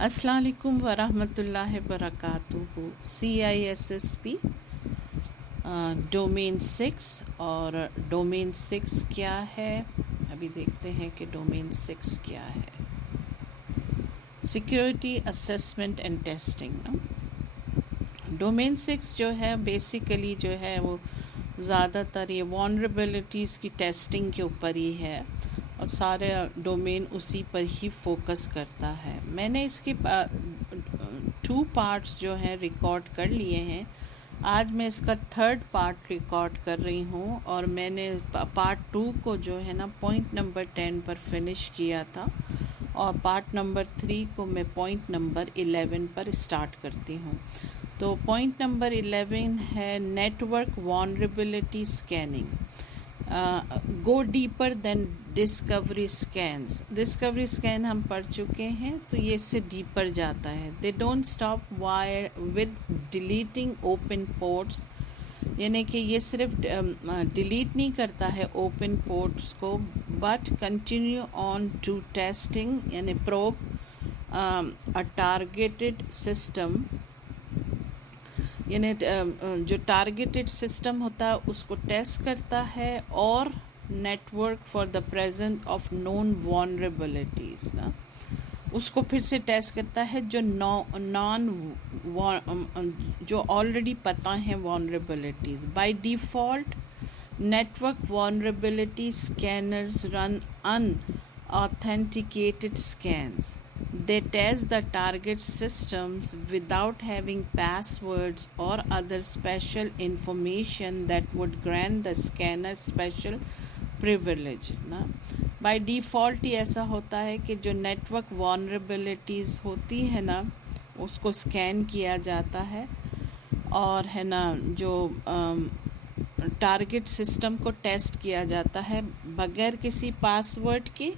السلام علیکم ورحمۃ اللہ وبرکاتہ. CISSP domain 6. اور ڈومین 6 کیا ہے؟ ابھی دیکھتے ہیں کہ ڈومین 6 کیا ہے. Security assessment and testing. Domain 6 جو ہے بیسیکلی جو ہے وہ زیادہ تر یہ وانریبلٹیز کی ٹیسٹنگ کے اوپر ہی ہے اور سارے ڈومین اسی پر ہی فوکس کرتا ہے. میں نے اس کے 2 پارٹس جو ہیں ریکارڈ کر لیے ہیں. آج میں اس کا 3rd پارٹ ریکارڈ کر رہی ہوں اور میں نے پارٹ 2 کو جو ہے نا پوائنٹ نمبر 10 پر فنش کیا تھا اور پارٹ نمبر 3 کو میں پوائنٹ نمبر 11 پر اسٹارٹ کرتی ہوں. تو پوائنٹ نمبر 11 ہے network vulnerability scanning. Go deeper than discovery scans. Discovery scan ہم پڑھ چکے ہیں تو یہ اس سے ڈیپر جاتا ہے. They don't stop with deleting open ports, یعنی کہ یہ صرف ڈیلیٹ نہیں کرتا ہے اوپن پورٹس کو، but continue on to testing یعنی پروب ٹارگیٹڈ سسٹم، یعنی جو ٹارگیٹڈ سسٹم ہوتا ہے اس کو ٹیسٹ کرتا ہے اور network for the present of known vulnerabilities نا اس کو پھر سے ٹیسٹ کرتا ہے جو آلریڈی پتہ ہیں vulnerabilities. By default network vulnerability scanners run in authenticated scans. They test the target systems without having passwords or other special information that would grant the scanner special privileges. نا by default ہی ایسا ہوتا ہے کہ جو net work وانریبلٹیز ہوتی ہے نا اس کو اسکین کیا جاتا ہے اور ہے نا جو ٹارگٹ سسٹم کو ٹیسٹ کیا جاتا ہے بغیر کسی پاسورڈ کے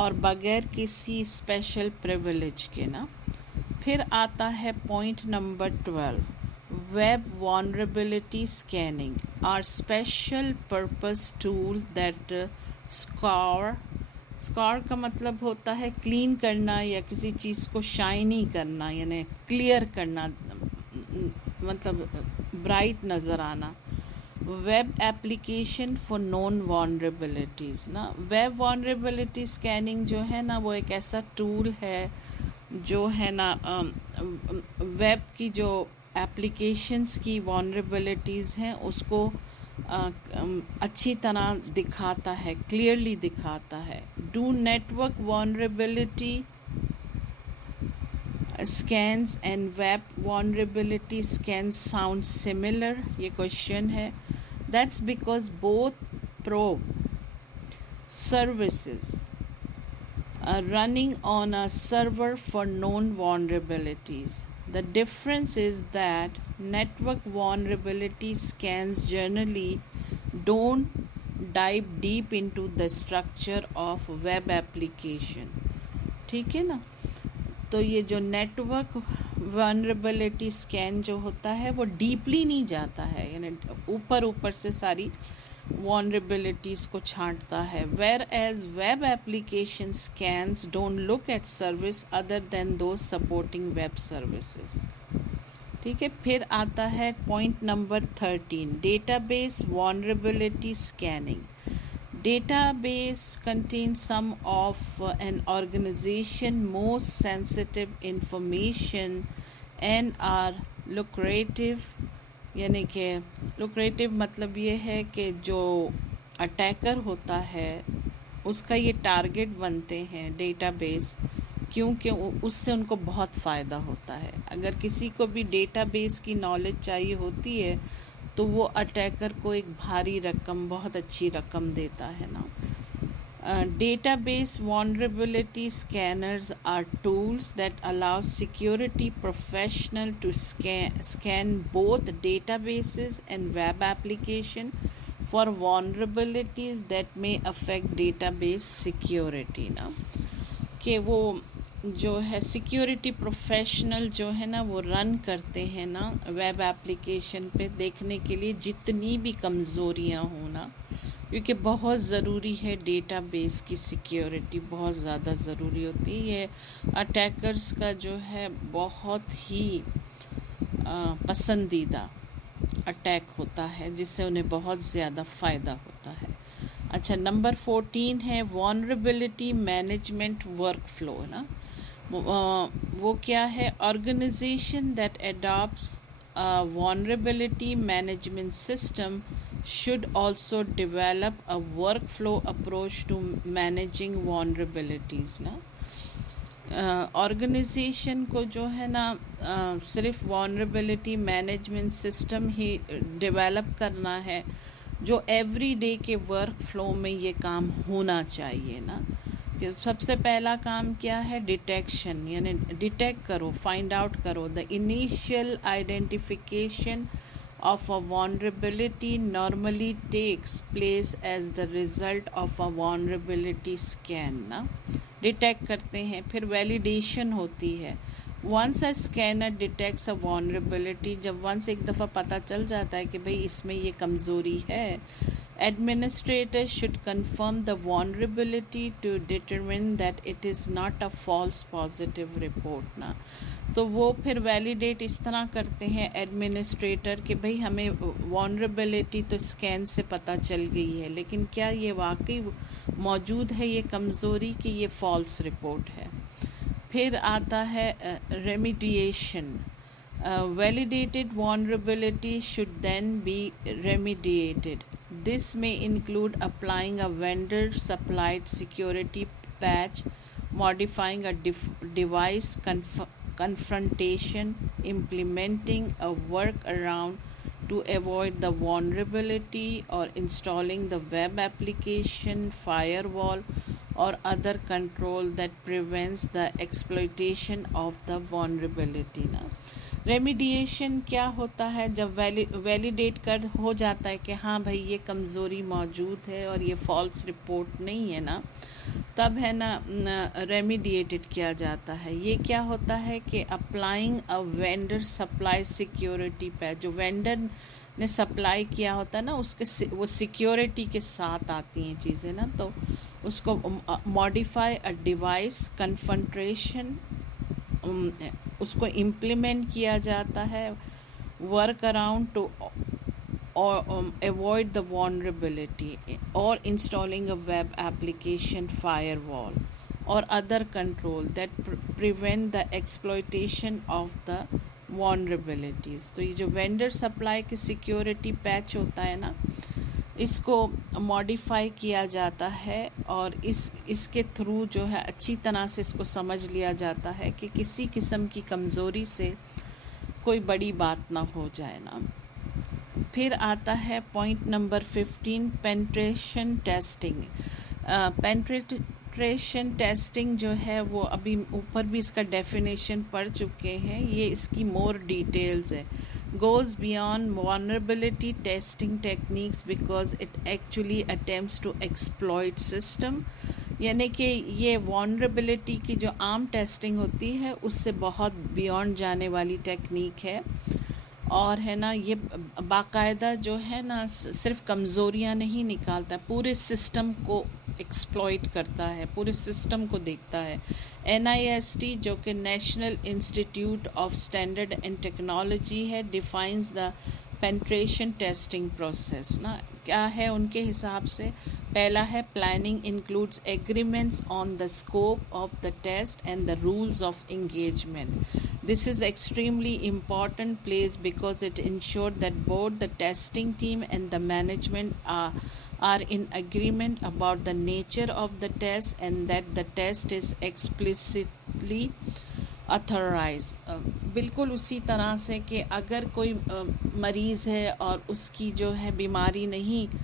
اور بغیر کسی اسپیشل پریویلیج کے نا. پھر آتا ہے point number 12. Web vulnerability scanning are special purpose tool that اسکار کا مطلب ہوتا ہے کلین کرنا یا کسی چیز کو شائنی کرنا، یعنی کلیئر کرنا، مطلب برائٹ نظر آنا. Web application for known vulnerabilities نا. ویب وانریبلٹی اسکیننگ جو ہے نا وہ ایک ایسا ٹول ہے جو ہے نا ویب کی جو ایپلیکیشنس کی وانریبلٹیز ہیں اس کو اچھی طرح دکھاتا ہے، کلیئرلی دکھاتا ہے. Do network vulnerability scans and web vulnerability scans sound similar؟ یہ کوشچن ہے. That's because both probe services are running on a server for known vulnerabilities. The difference is that network vulnerability scans generally don't dive deep into the structure of web application. ٹھیک ہے نا. تو یہ جو net work vulnerability scan جو ہوتا ہے وہ ڈیپلی نہیں جاتا ہے، یعنی اوپر سے ساری وانریبلٹیز کو چھانٹتا ہے. Whereas web application scans don't look at service other than those supporting web services. ٹھیک ہے. پھر آتا ہے point number 13. Database vulnerability scanning. Database contains some of an organization most sensitive information and are lucrative. یعنی کہ lucrative مطلب یہ ہے کہ جو اٹیکر ہوتا ہے اس کا یہ ٹارگٹ بنتے ہیں ڈیٹا بیس، کیونکہ اس سے ان کو بہت فائدہ ہوتا ہے. اگر کسی کو بھی ڈیٹا بیس کی نالج چاہیے ہوتی ہے تو وہ اٹیکر کو ایک بھاری رقم، بہت اچھی رقم دیتا ہے نا. Database vulnerability scanners are tools that allow security professional to scan both databases and web application for vulnerabilities that may affect database security نا. کہ وہ جو ہے سیکیورٹی پروفیشنل جو ہے نا وہ رن کرتے ہیں نا ویب ایپلیکیشن پہ دیکھنے کے لیے جتنی بھی کمزوریاں ہوں نا کیونکہ بہت ضروری ہے ڈیٹا بیس کی سیکیورٹی، بہت زیادہ ضروری ہوتی ہے. یہ اٹیکرز کا جو ہے بہت ہی پسندیدہ اٹیک ہوتا ہے، جس سے انہیں بہت زیادہ فائدہ ہوتا ہے. اچھا، نمبر 14 ہے vulnerability management ورک فلو نا. وہ کیا ہے؟ Organization that adopts a vulnerability management system should also develop a workflow approach to managing vulnerabilities نا. آرگنائزیشن کو جو ہے نا صرف vulnerability management سسٹم ہی ڈیولپ کرنا ہے جو ایوری ڈے کے ورک فلو میں یہ کام ہونا چاہیے نا. کہ سب سے پہلا کام کیا ہے؟ ڈیٹیکشن، یعنی ڈیٹیکٹ کرو، فائنڈ آؤٹ کرو. The initial identification of a vulnerability normally takes place as the result of a vulnerability scan نا. ڈیٹیکٹ کرتے ہیں، پھر ویلیڈیشن ہوتی ہے. Once a scanner detects a vulnerability، جب ونس ایک دفعہ پتہ چل جاتا ہے کہ بھئی اس میں یہ کمزوری ہے، administrator should confirm the vulnerability to determine that it is not a false positive report نا. تو وہ پھر ویلیڈیٹ اس طرح کرتے ہیں ایڈمنسٹریٹر کہ بھئی ہمیں vulnerability تو اسکین سے پتہ چل گئی ہے، لیکن کیا یہ واقعی موجود ہے یہ کمزوری کہ یہ فالس رپورٹ ہے. پھر آتا ہے remediation. Validated vulnerability should then be remediated. This may include applying a vendor-supplied security patch, modifying a device confrontation, implementing a workaround to avoid the vulnerability, or installing the web application firewall or other control that prevents the exploitation of the vulnerability نا. Remediation کیا ہوتا ہے؟ جب validate کر ہو جاتا ہے کہ ہاں بھائی یہ کمزوری موجود ہے اور یہ فالس رپورٹ نہیں ہے نا، تب ہے نا ریمیڈیٹڈ کیا جاتا ہے. یہ کیا ہوتا ہے کہ applying a vendor supply security patch, جو وینڈر نے سپلائی کیا ہوتا ہے نا اس کے وہ سیکیورٹی کے ساتھ آتی ہیں چیزیں نا، تو اس کو ماڈیفائی اے ڈیوائس کنفنٹریشن، اس کو امپلیمنٹ کیا جاتا ہے. Work around to avoid the vulnerability اور installing a web application firewall اور other control that prevent the exploitation of the vulnerabilities. تو یہ جو وینڈر سپلائی کی سیکیورٹی پیچ ہوتا ہے نا، اس کو ماڈیفائی کیا جاتا ہے اور اس کے تھرو جو ہے اچھی طرح سے اس کو سمجھ لیا جاتا ہے کہ کسی قسم کی کمزوری سے کوئی بڑی بات نہ ہو جائے نا. پھر آتا ہے point number 15، penetration testing. Penetration testing جو ہے وہ ابھی اوپر بھی اس کا ڈیفینیشن پڑھ چکے ہیں، یہ اس کی مور ڈیٹیلز ہے. goes beyond vulnerability testing techniques because it actually attempts to exploit system. یعنی کہ یہ vulnerability کی جو عام ٹیسٹنگ ہوتی ہے اس سے بہت بیونڈ جانے والی ٹیکنیک ہے، اور ہے نا یہ باقاعدہ جو ہے نا صرف کمزوریاں نہیں نکالتا، پورے سسٹم کو ایکسپلوئٹ کرتا ہے، پورے سسٹم کو دیکھتا ہے. NIST جو کہ national institute of standard and technology ہے، defines the penetration testing process نا. کیا ہے ان کے حساب سے؟ پہلا ہے planning includes agreements on the scope of the test and the rules of engagement. This is extremely important place because it ensure that both the testing team and the management are in agreement about the nature of the test and that the test is explicitly authorized. بالکل اسی طرح سے کہ اگر کوئی مریض ہے اور اس کی جو ہے بیماری نہیں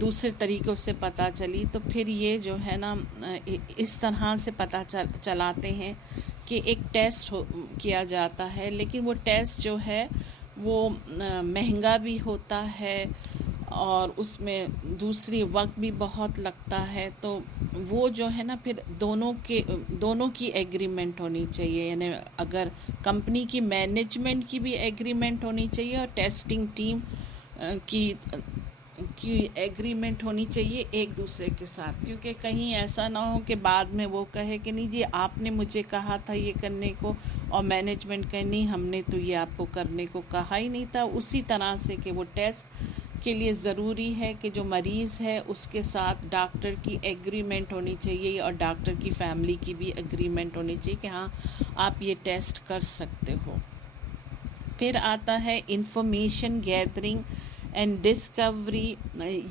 دوسرے طریقوں سے پتہ چلی، تو پھر یہ جو ہے نا اس طرح سے پتہ چلاتے ہیں کہ ایک ٹیسٹ کیا جاتا ہے، لیکن وہ ٹیسٹ جو ہے وہ مہنگا بھی ہوتا ہے اور اس میں دوسری وقت بھی بہت لگتا ہے. تو وہ جو ہے نا پھر دونوں کی ایگریمنٹ ہونی چاہیے، یعنی اگر کمپنی کی مینجمنٹ کی بھی ایگریمنٹ ہونی چاہیے اور ٹیسٹنگ ٹیم کی کی ایگریمنٹ ہونی چاہیے ایک دوسرے کے ساتھ، کیونکہ کہیں ایسا نہ ہو کہ بعد میں وہ کہے کہ نہیں جی آپ نے مجھے کہا تھا یہ کرنے کو، اور مینجمنٹ کہ نہیں ہم نے تو یہ آپ کو کرنے کو کہا ہی نہیں تھا۔ اسی طرح سے کہ وہ ٹیسٹ کے لیے ضروری ہے کہ جو مریض ہے اس کے ساتھ ڈاکٹر کی ایگریمنٹ ہونی چاہیے، اور ڈاکٹر کی فیملی کی بھی ایگریمنٹ ہونی چاہیے کہ ہاں آپ یہ ٹیسٹ کر سکتے ہو۔ پھر آتا ہے information gathering and Discovery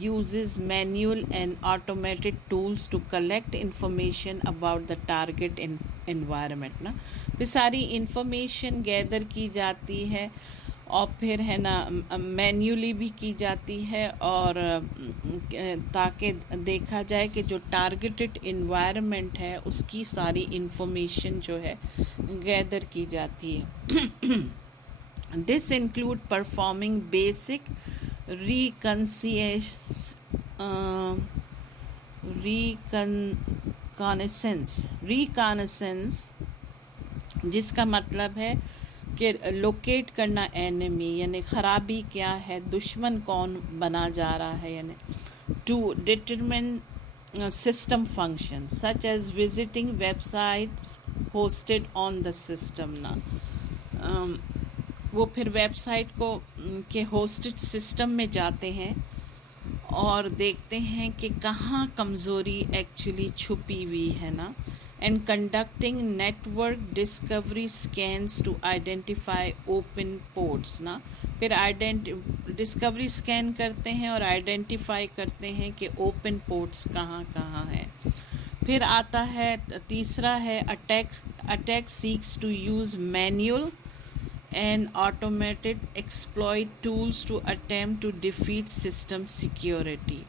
uses manual and automated tools to collect information about the target environment نا۔ پھر ساری انفارمیشن گیدر کی جاتی ہے، اور پھر ہے نا مینیولی بھی کی جاتی ہے، اور تاکہ دیکھا جائے کہ جو ٹارگیٹڈ انوائرمنٹ ہے اس کی ساری انفارمیشن جو ہے گیدر کی جاتی ہے۔ This include performing basic reconnaissance جس کا مطلب ہے کہ لوکیٹ کرنا اینمی، یعنی خرابی کیا ہے، دشمن کون بنا جا رہا ہے، یعنی to determine system function such as visiting web sites hosted on the system نا۔ وہ پھر ویب سائٹ کو کے ہوسٹڈ سسٹم میں جاتے ہیں اور دیکھتے ہیں کہ کہاں کمزوری ایکچولی چھپی ہوئی ہے نا، and conducting network discovery scans to identify open ports نا۔ پھر ڈسکوری اسکین کرتے ہیں اور آئیڈینٹیفائی کرتے ہیں کہ اوپن پورٹس کہاں کہاں ہیں۔ پھر آتا ہے تیسرا ہے attack seeks to use manual and automated exploit tools to attempt to defeat system security.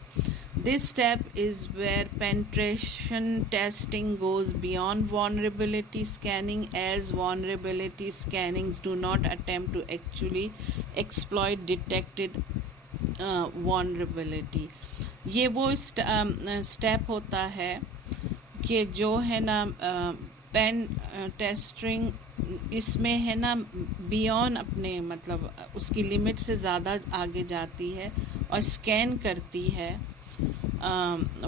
This step is where penetration testing goes beyond vulnerability scanning, as vulnerability scannings do not attempt to actually exploit detected vulnerability. یہ وہ step ہوتا ہے کہ جو ہے نا pain testing اس میں ہے نا بیون اپنے مطلب اس کی لمٹ سے زیادہ آگے جاتی ہے اور اسکین کرتی ہے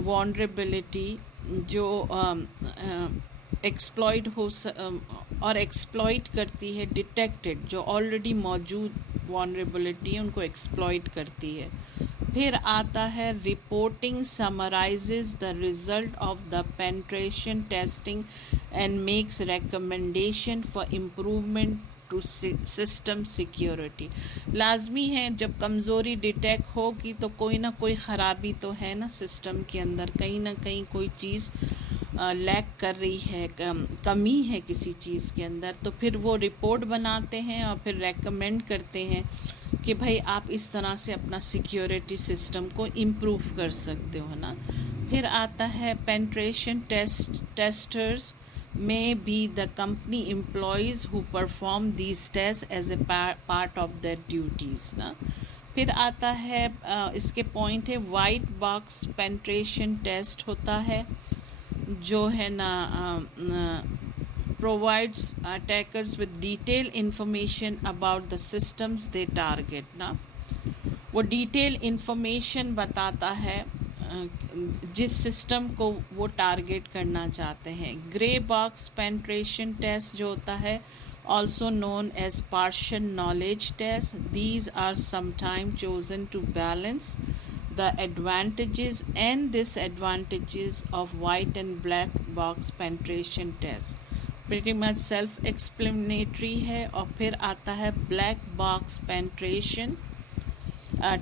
وانریبلٹی جو ایکسپلائٹ اور ایکسپلائٹ کرتی ہے ڈیٹیکٹڈ جو آلریڈی موجود وانریبلٹی ہے ان کو ایکسپلائٹ کرتی ہے۔ پھر آتا ہے reporting summarises the result of the penetration testing and makes recommendation for improvement to system security. لازمی ہے جب کمزوری ڈیٹیکٹ ہوگی تو کوئی نہ کوئی خرابی تو ہے نا سسٹم کے اندر، کہیں نہ کہیں کوئی چیز لیک کر رہی ہے، کمی ہے کسی چیز کے اندر، تو پھر وہ رپورٹ بناتے ہیں اور پھر ریکمینڈ کرتے ہیں کہ بھائی آپ اس طرح سے اپنا سیکیورٹی سسٹم کو امپروو کر سکتے ہو نا۔ پھر آتا ہے penetration testers may be the company employees who perform these tests as a part of their duties نا۔ پھر آتا ہے اس کے پوائنٹ ہے وائٹ باکس پینٹریشن ٹیسٹ ہوتا ہے جو ہے نا provides attackers with detailed information about the systems they target نا۔ وہ ڈیٹیل انفارمیشن بتاتا ہے جس سسٹم کو وہ ٹارگیٹ کرنا چاہتے ہیں۔ گرے باکس پینٹریشن ٹیسٹ جو ہوتا ہے also known as partial knowledge tests, these are sometimes chosen to balance the advantages and disadvantages of white and black box penetration tests. pretty much self explanatory ہے۔ اور پھر آتا ہے black box penetration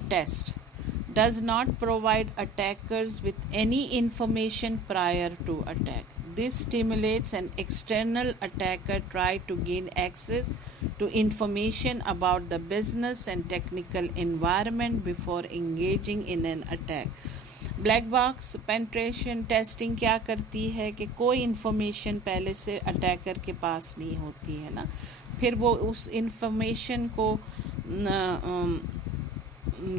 test does not provide attackers with any information prior to attack. This stimulates an external attacker try to gain access to information about the business and technical environment before engaging in an attack. Black box penetration testing کیا کرتی ہے کہ کوئی information پہلے سے attacker کے پاس نہیں ہوتی ہے نا، پھر وہ اس انفارمیشن کو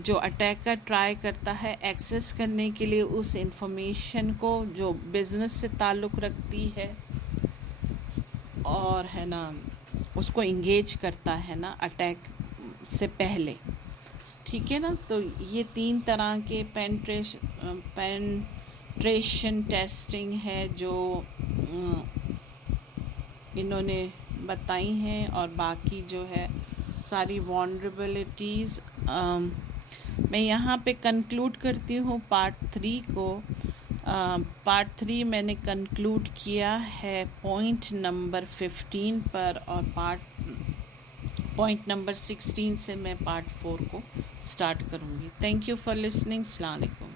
جو اٹیکر ٹرائی کرتا ہے ایکسیس کرنے کے لیے اس انفارمیشن کو جو بزنس سے تعلق رکھتی ہے اور ہے نا اس کو انگیج کرتا ہے نا اٹیک سے پہلے، ٹھیک ہے نا. تو یہ 3 طرح کے پینٹریشن ٹیسٹنگ ہے جو انہوں نے بتائی ہیں، اور باقی جو ہے ساری وانریبلٹیز میں یہاں پہ کنکلوڈ کرتی ہوں پارٹ 3 کو. پارٹ 3 میں نے کنکلوڈ کیا ہے پوائنٹ نمبر 15 پر، اور پوائنٹ نمبر 16 سے میں پارٹ 4 کو سٹارٹ کروں گی. Thank you for listening. السلام علیکم.